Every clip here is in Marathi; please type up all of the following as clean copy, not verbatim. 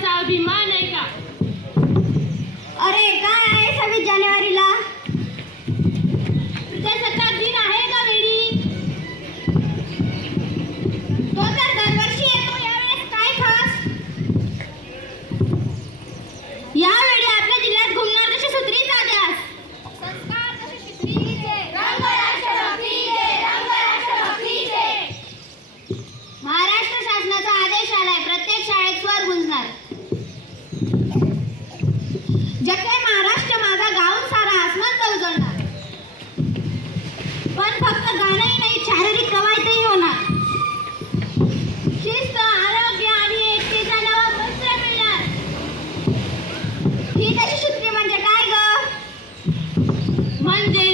देशाचा अभिमान आहे का? अरे काय आहे 26 जानेवारीला? प्रजासत्ताक दिन आहे का वेळी? तो तर दरवर्षी येतो, यावेळेस काय खास? यावेळी आपल्या जिल्ह्यात घुमणार तशी सूत्री साध्यास संस्कार जसे शिकवीचे, रंग राष्ट्रभक्तीचे, रंग राष्ट्रभक्तीचे. महाराष्ट्र शासनाचा आदेश आलाय, प्रत्येक शाळेत स्वर गुंजणार. जगे महाराष्ट्र माझा गाऊन सारा आसमंत उजळणार. पण फक्त गाणंही नाही, शारीरिक कवायतही होणार. शिस्त, आरोग्य आणि एकतेचा नवा मंत्र मिळणार. ही तशी सूत्री म्हणजे काय ग? म्हणजे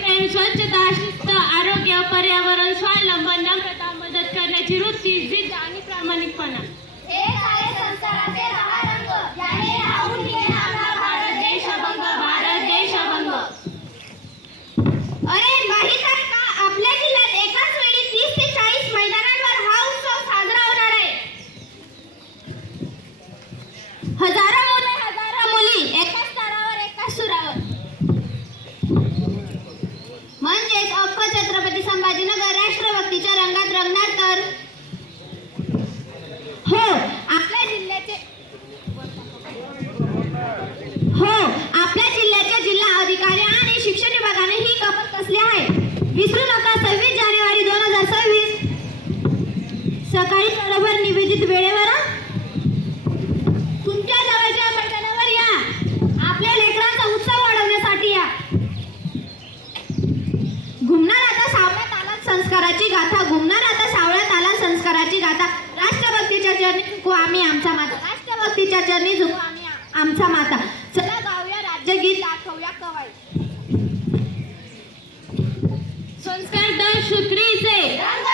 प्रेम, स्वच्छता, शिस्त, आरोग्य, पर्यावरण, स्वावलंबन, नम्रता, मदत करण्याची वृत्ती, जिद्द आणि प्रामाणिकपणा. हेच आहे संस्काराचे 10 रंग, ज्याने राहून गेला आपला भारत देश अभंग, भारत देश अभंग. अरे माहित आहे का, आपल्या जिल्ह्यात एकाच वेळी 30 ते 40 मैदानांवर हा उत्सव साजरा होणार आहे. हजारो मुले, हजारो मुली एकाच स्तरावर, एकाच सुरावर. म्हणजेच अख्ख छत्रपती संभाजीनगर राष्ट्रभक्तीच्या रंगात रंगणार. तर हो, आपल्या जिल्ह्याचे जिल्हा अधिकारी आणि शिक्षण विभागाने ही कपात कसली आहे. विसरू नका, 26 जानेवारी 2026 सकाळी बरोबर निवेदित वेळेवर तुमच्या जवळच्या मैदानावर या. आपल्या लेकरांचा उत्सव वाढवण्यासाठी या. घुमणार आता सावळ्या तालात संस्काराची गाथा, घुमणार आता सावळ्या तालात संस्काराची गाथा. राष्ट्रभक्तीच्या चरणी झुकू आम्ही आमचा माता, राष्ट्रभक्तीच्या चरणी झुकू आम्ही आमचा माता. चला गाऊया राज्यगीत, दाखवूया कवाई. संस्कार दर सूत्रीचे, रंग